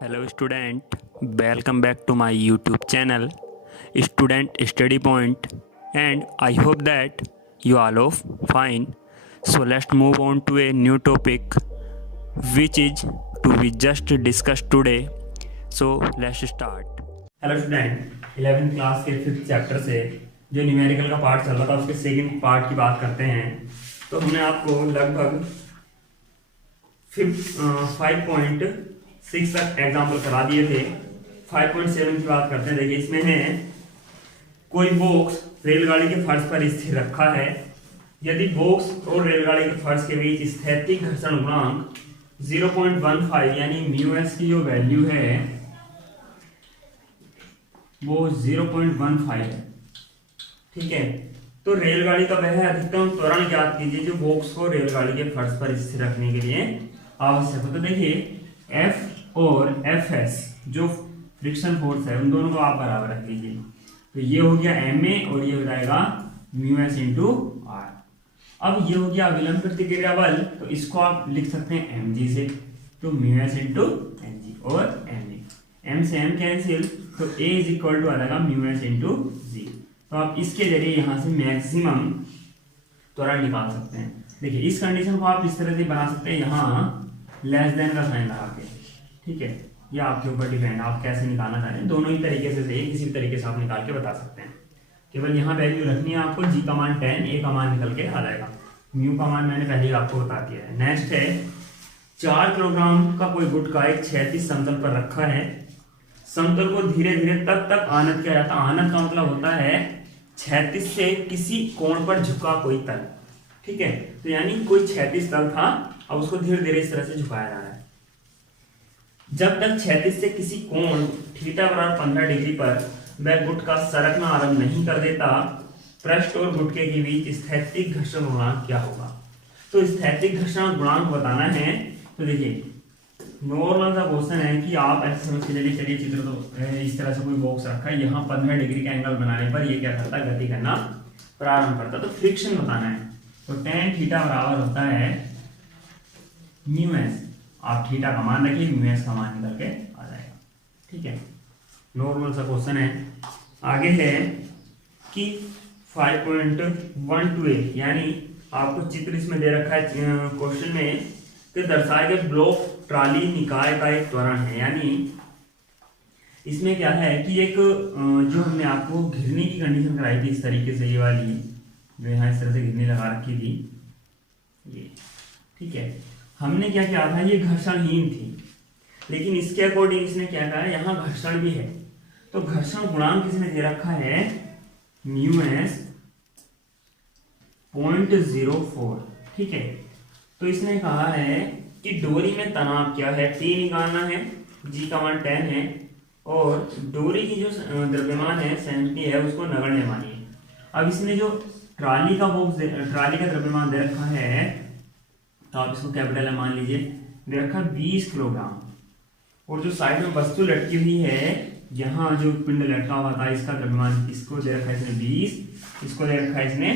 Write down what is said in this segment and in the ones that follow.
Hello student, welcome back to my YouTube channel Student Study Point, and I hope that you all are fine. So let's move on to a new topic which is to be just discussed today. So let's start. Hello student, 11th class के 5th chapter से जो numerical का part चल रहा था उसके second part की बात करते हैं। तो हमने आपको लगभग 5.6 तक एग्जाम्पल करा दिए थे। 5.7 की बात करते हैं। देखिए इसमें है कोई बॉक्स रेलगाड़ी के फर्श पर स्थिर रखा है। यदि बॉक्स और रेलगाड़ी के फर्श के बीच स्थैतिक घर्षण गुणांक 0.15 यानी म्यू एस की जो वैल्यू है वो 0.15 है। ठीक है, तो रेलगाड़ी का वह अधिकतम त्वरण ज्ञात कीजिए जो बॉक्स को रेलगाड़ी के फर्श पर स्थिर रखने के लिए आवश्यक हो। तो देखिए एफ और एफ एस जो फ्रिक्शन फोर्स है उन दोनों को आप बराबर रख लीजिए। तो ये हो गया एम ए और ये हो जाएगा म्यू एस इंटू आर। अब ये हो गया अभिलंब प्रतिक्रिया बल, तो इसको आप लिख सकते हैं एम जी से। तो mu S into M G और एम ए, एम से एम कैंसिल, तो ए इज इक्वल टू आ जाएगा म्यू एस इंटू जी। तो आप इसके जरिए यहाँ से मैक्सिमम त्वरण निकाल सकते हैं। देखिए इस कंडीशन को आप इस तरह से बना सकते हैं, यहाँ लेस देन का साइन लगा के। ठीक है, ये आपके ऊपर डिपेंड, आप कैसे निकालना चाह रहे हैं। दोनों ही तरीके से सही, किसी भी तरीके से आप निकाल के बता सकते हैं। केवल यहाँ वैल्यू रखनी है आपको, जी का मान 10, ए का मान निकल के आ जाएगा। म्यू का मान मैंने पहले ही आपको बता दिया है। नेक्स्ट है 4 किलोग्राम का कोई गुटखा एक क्षैतिज समतल पर रखा है। समतल को धीरे धीरे तब आनत किया जाता है। आनत का मतलब होता है क्षैतिज से किसी कोण पर झुका कोई तल। ठीक है, तो यानी कोई क्षैतिज तल था, अब उसको धीरे धीरे इस तरह से झुकाया जा रहा है। जब तक क्षैतिज से किसी कोण थीटा बराबर 15 डिग्री पर वह गुटका सरकना आरंभ नहीं कर देता, पृष्ठ और गुटके के बीच स्थैतिक घर्षण गुणांक क्या होगा। तो स्थैतिक घर्षण गुणांक बताना है। तो देखिए नॉर्मल सा क्वेश्चन है कि आप ऐसे समझ के चलिए चित्र तो इस तरह से कोई बॉक्स रखा है, यहाँ 15 डिग्री का एंगल बनाने पर ये क्या करता है, गति करना प्रारंभ करता है। तो फ्रिक्शन बताना है। तो tan थीटा बराबर होता है म्यू एस। आप थीटा का मान रखिए, म्यू एस का मान निकल के आ जाएगा। ठीक है, नॉर्मल सा क्वेश्चन है। आगे है कि 5.12 यानी आपको चित्र इसमें दे रखा है क्वेश्चन में कि दर्शाए गए ब्लॉक ट्राली निकाय का एक त्वरण है। यानी इसमें क्या है कि एक जो हमने आपको घिरनी की कंडीशन कराई थी इस तरीके से, ये वाली जो यहाँ इस तरह से घिरनी लगा रखी थी ये। ठीक है, हमने क्या किया था, ये घर्षणहीन थी, लेकिन इसके अकॉर्डिंग इसने क्या कहा, यहाँ घर्षण भी है। तो घर्षण गुणांक इसने दे रखा है म्यू एस 0.04। ठीक है, तो इसने कहा है कि डोरी में तनाव क्या है, टी निकालना है, जी का मान 10 है, और डोरी की जो द्रव्यमान है 70 है, उसको नगण्य मानिए। अब इसने जो ट्राली का द्रव्यमान दे रखा है, तो आप इसको कैपिटल में मान लीजिए, दे रखा 20 किलोग्राम। और जो साइड में वस्तु लटकी हुई है, यहाँ जो पिंड लटका हुआ था, इसका द्रव्यमान इसको दे रखा है इसने 20, इसको दे रखा है इसने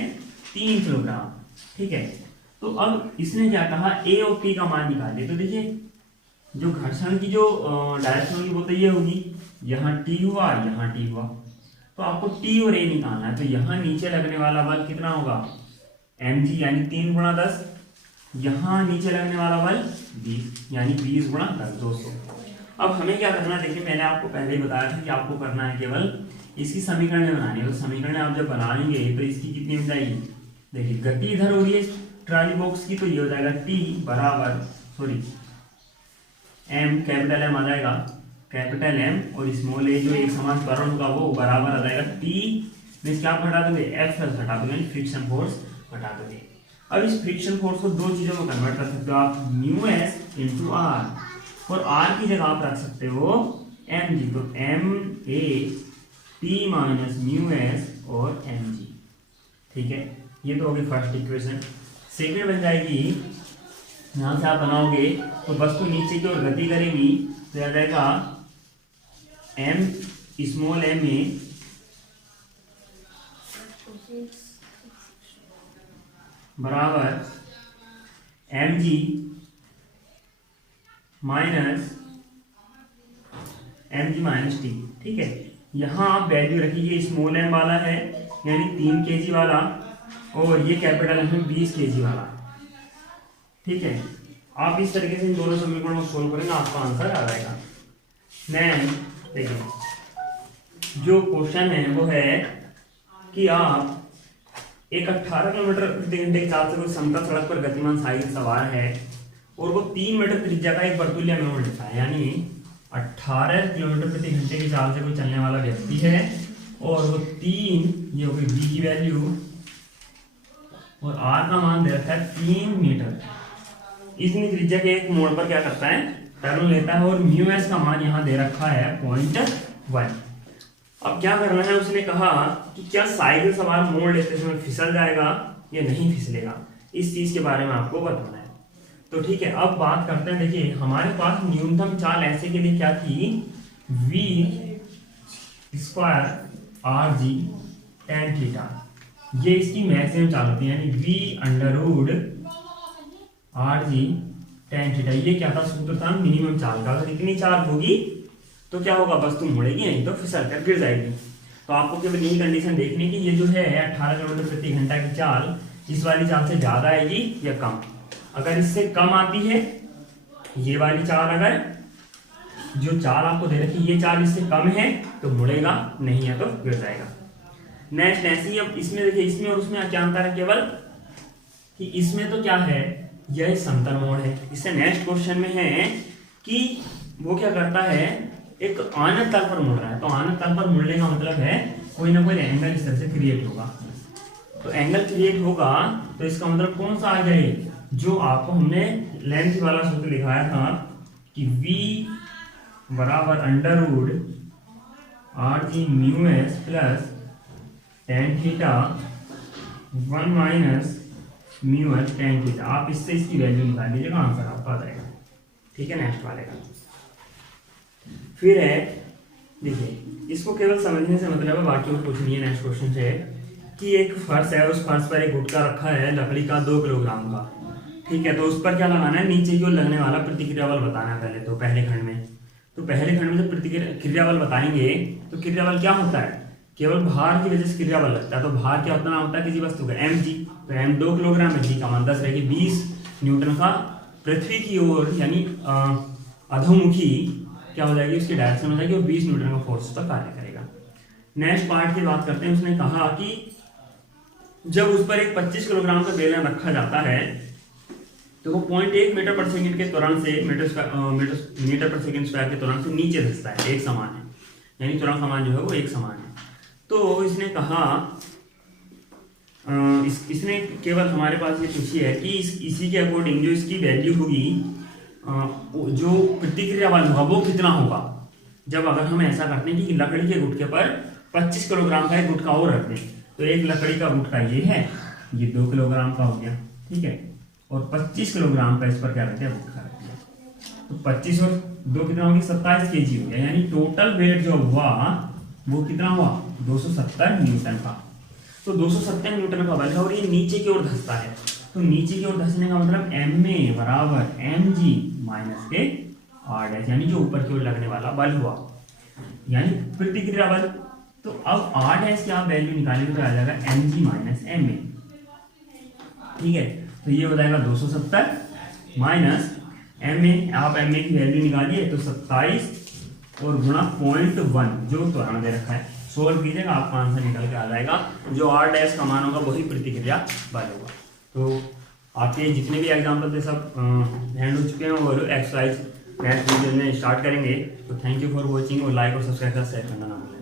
3 किलोग्राम। ठीक है, तो अब इसने क्या कहा, ए और पी का मान निकालिए। तो देखिए जो घर्षण की जो डायरेक्शन होगी वो तो ये होगी, यहाँ टी हुआ, यहाँ टी हुआ, तो आपको टी और ए निकालना है। तो यहाँ नीचे लगने वाला बल कितना होगा, एम जी यानी 3 गुणा 10, यहाँ नीचे लगने वाला बल 20 यानी 20 गुणा 10, 200। अब हमें क्या करना है, देखिए मैंने आपको पहले ही बताया था कि आपको करना है केवल इसकी समीकरण बनानी है। तो समीकरण आप जब बनाएंगे तो इसकी कितनी हो जाएगी, देखिए गति इधर हो रही है ट्राली बॉक्स की, तो ये हो जाएगा टी बराबर एम, कैपिटल एम आ जाएगा, कैपिटल एम और स्मॉल ए जो एक समान त्वरण होगा वो बराबर आ जाएगा टी में क्या हटा दोगे, एफ एस हटा दोगे, फ्रिक्शन फोर्स हटा दोगे। अब इस फ्रिक्शन फोर्स को दो चीजों में कन्वर्ट कर सकते हो आप, म्यू एस इंटू आर, और आर की जगह आप रख सकते हो एम जी। तो M A T minus mu S और एम जी। ठीक है, ये तो होगी फर्स्ट इक्वेशन। सेकेंड बन जाएगी, यहाँ से आप बनाओगे तो वस्तु नीचे की ओर गति करेगी, तो आ जाएगा एम स्मॉल एम ए बराबर M G minus mg minus T. ठीक है, यहाँ आप वैल्यू रखिए, स्मॉल m वाला है यानी 3 kg वाला, और ये कैपिटल M है 20 kg वाला। ठीक है, आप इस तरीके से इन दोनों समीकरणों को सोल्व करेंगे, आपका आंसर आ जाएगा। नेक्स्ट देखिए, जो क्वेश्चन है वो है कि आप एक 18 किलोमीटर प्रति घंटे की चाल से कोई समतल सड़क पर गतिमान साइकिल सवार है और वो 3 मीटर त्रिज्या का एक वर्तुल्य मोड़ लेता है, यानी 18 किलोमीटर प्रति घंटे की चाल से कोई चलने वाला व्यक्ति है और वो 3, ये हो गई v की वैल्यू, और r का मान दे रखा है 3 मीटर। इतनी त्रिज्या के एक मोड़ पर क्या करता है, टर्न लेता है, और म्यू एस का मान यहाँ दे रखा है 0.1। अब क्या करना है, उसने कहा कि क्या साइकिल सवार मोड़ लेते समय फिसल जाएगा या नहीं फिसलेगा, इस चीज के बारे में आपको बताना है। तो ठीक है, अब बात करते हैं। देखिए, हमारे पास न्यूनतम चाल ऐसे के लिए क्या थी, v square R G tan theta, ये इसकी मैक्सिमम चाल होती है, यानी v under root R G tan theta. ये क्या था, सूत्र था मिनिमम चाल का। अगर इतनी चाल होगी तो क्या होगा, बस तुम मुड़ेगी नहीं तो फिसल कर गिर जाएगी। तो आपको केवल यही कंडीशन देखनी कि ये जो है 18 किलोमीटर प्रति घंटा की चाल इस वाली चाल से ज्यादा आएगी या कम। अगर इससे कम आती है, ये वाली चाल, अगर जो चाल आपको दे रखी ये चाल इससे कम है तो मुड़ेगा, नहीं है तो गिर जाएगा। नेक्स्ट ऐसे ही, अब इसमें देखिए, इसमें और उसमें क्या अंतर है, केवल कि इसमें तो क्या है, यह समतल मोड़ है। इससे नेक्स्ट क्वेश्चन में है कि वो क्या करता है, एक आनत तल पर मुड़ रहा है। तो आनत तल पर मुड़ने का मतलब है कोई ना कोई एंगल इस तरह से क्रिएट होगा। तो एंगल क्रिएट होगा तो इसका मतलब कौन सा आ गया, जो आपको हमने लेंथ वाला सूत्र दिखाया था कि v बराबर under root R G mu S plus tan theta 1 minus mu S tan theta. आप इससे इसकी वैल्यू निकाल लीजिएगा, आंसर आपका आ जाएगा। ठीक है, नेक्स्ट वाले का फिर है, देखिए इसको केवल समझने से मतलब है, बाकी और कुछ नहीं है। नेक्स्ट क्वेश्चन से कि एक फर्श है, उस फर्श पर एक गुटका रखा है लकड़ी का 2 किलोग्राम का। ठीक है, तो उस पर क्या लगाना है, नीचे की ओर लगने वाला प्रतिक्रिया बल बताना है पहले तो, पहले खंड में। तो पहले खंड में जब प्रतिक्रिया बल बताएंगे तो क्रिया बल क्या होता है, केवल भार की वजह से क्रिया बल लगता है। तो भार क्या उतना होता है किसी वस्तु का, mg। तो m 2 किलोग्राम है, g का मान 10 रहेगी। 20 न्यूटन का पृथ्वी की ओर यानी अधोमुखी क्या हो जाएगी, उसकी डायरेक्शन हो जाएगी, और 20 न्यूटन का फोर्स पर कार्य करेगा। नेक्स्ट पार्ट की बात करते हैं। उसने कहा कि जब उस पर एक 25 किलोग्राम का बेलन रखा जाता है तो वो 0.1 मीटर पर सेकंड के त्वरण से मीटर पर सेकंड स्क्वायर के त्वरण से नीचे धंसता है, एक समान है, यानी त्वरण का मान जो है वो एक समान है। तो इसने कहा, इसने केवल हमारे पास ये पूछी है कि इसी के अकॉर्डिंग जो इसकी वैल्यू होगी, जो प्रतिक्रिया बल होगा वो कितना होगा, जब अगर हम ऐसा करते हैं कि लकड़ी के गुटके पर 25 किलोग्राम का एक गुटका और रख दें। तो एक लकड़ी का गुटका ये है, ये 2 किलोग्राम का हो गया। ठीक है, और 25 किलोग्राम का इस पर क्या रखते हैं, गुटका रखते हैं। तो 25 और 2 कितना होगी, 27 kg हो गया, यानी टोटल वेट जो हुआ वो कितना हुआ, 270 न्यूटन का। तो 270 न्यूटन का बल है और ये नीचे की ओर धंसता है। तो नीचे की ओर धंसने का मतलब ma बराबर mg माइनस के r डैश, यानी जो ऊपर की ओर लगने वाला बल हुआ, यानी प्रतिक्रिया बल। तो अब r डैश की आप वैल्यू निकालेंगे तो आ जाएगा mg माइनस ma। ठीक है, तो ये हो जाएगा 270 माइनस ma, आप ma की वैल्यू निकालिए तो 27 और गुणा 0.1 जो त्वरण दे रखा है, सोल्व कीजिएगा, आपका आंसर निकल के आ जाएगा। जो r डैश का मान होगा वही प्रतिक्रिया बल होगा। तो आपके जितने भी एग्जाम्पल थे सब हैंड हो चुके हैं और एक्सरसाइज नेक्स्ट वीडियो में स्टार्ट करेंगे। तो थैंक यू फॉर वॉचिंग, और लाइक और सब्सक्राइब का शेयर करना ना भूलें।